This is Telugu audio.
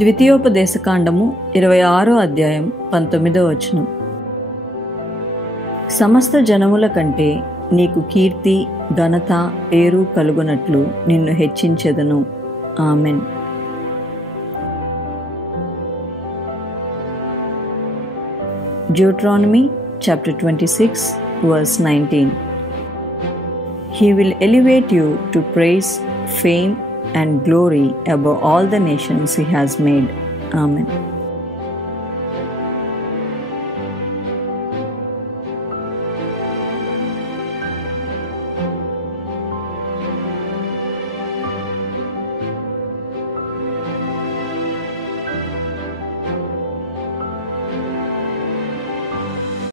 ద్వితీయోపదేశకాండము 26వ అధ్యాయం 19వ వచనం. సమస్త జనముల కంటే నీకు కీర్తి, ఘనత, పేరు కలుగునట్లు నిన్ను హెచ్చించెదను. Amen. Deuteronomy chapter 26 verse 19. He will elevate you to praise, fame and glory above all the nations he has made. Amen.